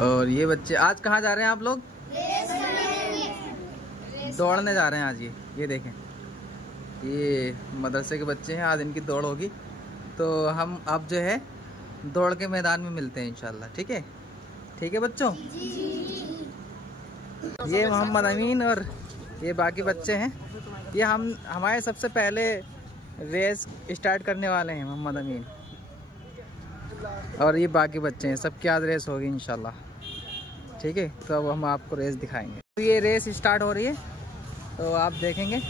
और ये बच्चे आज कहाँ जा रहे हैं आप लोग? दौड़ने जा रहे हैं आज। ये देखें, ये मदरसे के बच्चे हैं, आज इनकी दौड़ होगी। तो हम अब जो है दौड़ के मैदान में मिलते हैं इंशाल्लाह। ठीक है, ठीक है बच्चों। ये मोहम्मद अमीन और ये बाकी बच्चे हैं। ये हमारे सबसे पहले रेस स्टार्ट करने वाले हैं मोहम्मद अमीन, और ये बाकी बच्चे हैं। सबकी आज रेस होगी इंशाल्लाह। ठीक है, तो अब हम आपको रेस दिखाएंगे। तो ये रेस स्टार्ट हो रही है, तो आप देखेंगे।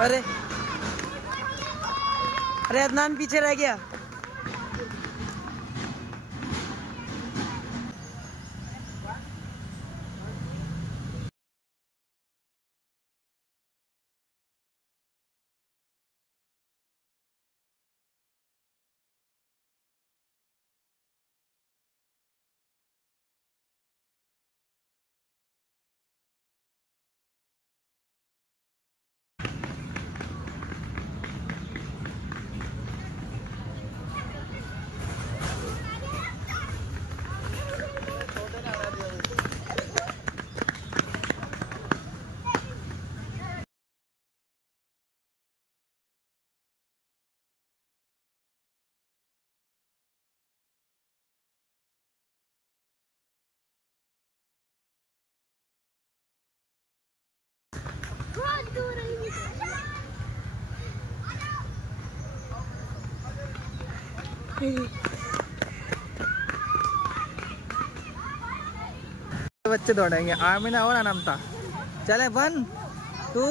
अरे अरे अदनान पीछे रह गया। बच्चे दौड़ेंगे। आमिना और अनमता, चले 1 2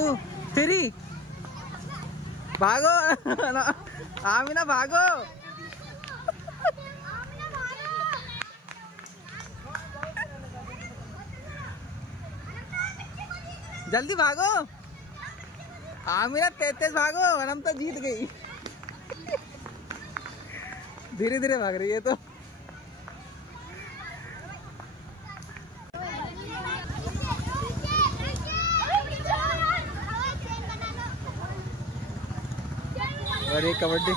3 भागो। आमिना भागो। जल्दी भागो। आमिना तेज भागो, अनमता जीत गई। धीरे धीरे भाग रही है तो। और ये कबड्डी